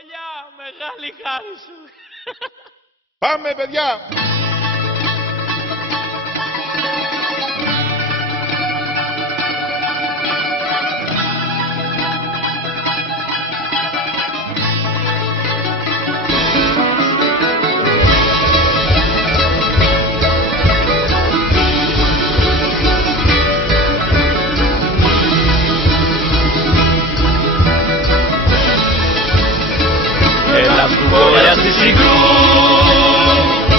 Κολιά, μεγάλη χάρη σου. Πάμε, παιδιά! Έλα σου Κολιά στη Συγκρού,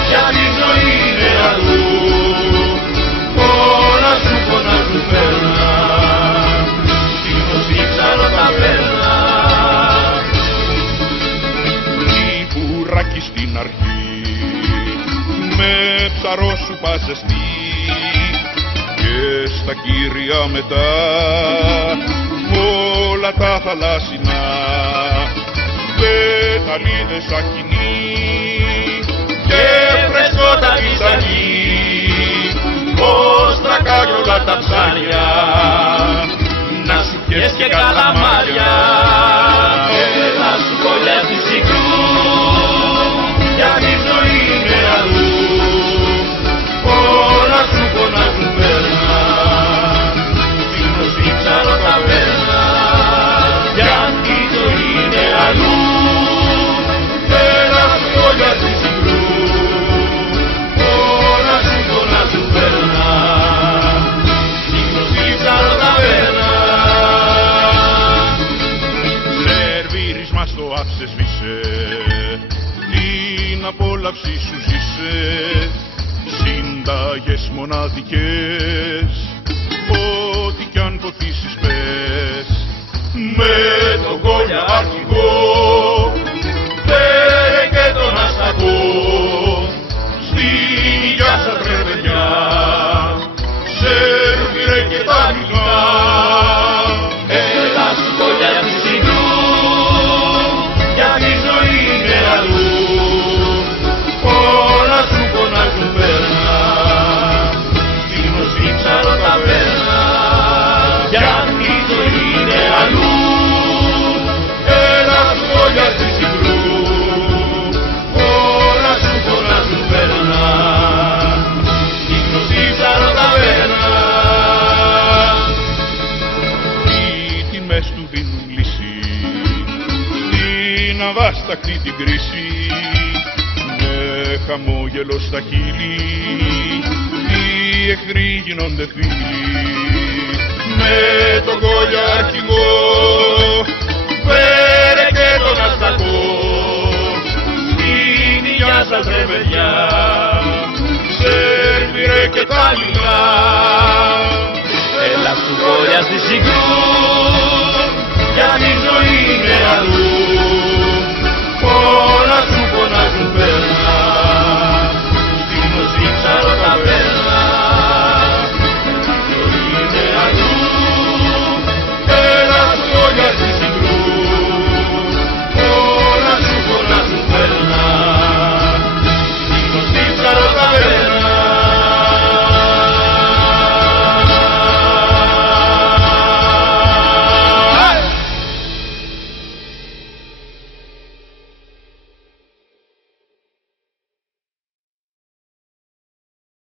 γιατί η ζωή είναι αλλού. Όλα σου φωνάζουν πέρνα, σίγνωση ψάρο τα πέρνα. Λιβουράκι στην αρχή, με ψαρό σου πας ζεστή, και στα κύρια μετά, όλα τα θαλάσσινα, πεταλίδες αχινή και φρεσκότα βυζανή, όστρακα κι όλα τα ψάρια, να σου πιες και καλαμάρια. Έλα σου Κολιά στη Συγκρού, γιατί η ζωή είναι αλλού. Όλα σου φωνάζουν πέρνα, σίγνωση ψάρο τα πέρνα, γιατί η ζωή είναι αλλού. Έλα σου Κολιά στη Συγκρού, όλα σου φωνάζουν πέρνα, σίγνωση ψάρο τα πέρνα. Σερβίρισμα στο άψε σβήσε, την απόλαυση σου ζήσε, συνταγές μοναδικές, ό,τι κι αν ποθήσεις πες. Με τον Κολιά αρχηγό, φέρε και τον αστακό, στην υγειά σας ρε παιδιά, σερβίρε και τα μυαλά. Έλα σου Κολιά στη Συγκρού, γιατί η ζωή είναι αλλού. Όλα σου φωνάζουν πέρνα, σίγνωση ψάρο τα πέρνα, γιατί η ζωή είναι αλλού. Έλα σου Κολιά στη Συγκρού, όλα σου φωνάζουν πέρνα, σίγνωση ψάρο τα πέρνα. Οι τιμές του δίνουν λύση στην αβάσταχτη την κρίση, με χαμόγελο στα χείλη οι εχθροί γίνονται φίλοι. Με τον Κολιά αρχηγό, φέρε και τον αστακό, Στην υγειά σας ρε παιδιά, σερβίρε και τα λιγά. έλα σου Κολιά στη Συγκρού,